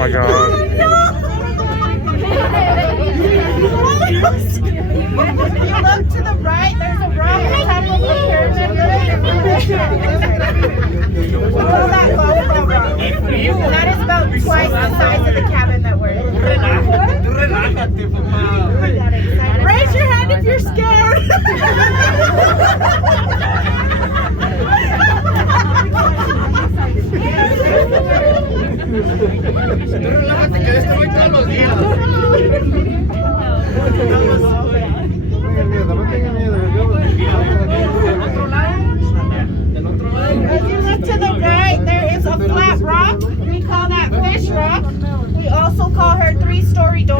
my god. If you look to the right, there's a rock on top of the pyramid. We call that golf rock. That is about twice the size of the cabin that we're in. Raise your hand if you're scared. As you look to the right, there is a flat rock. We call that fish rock. We also call her three-story door.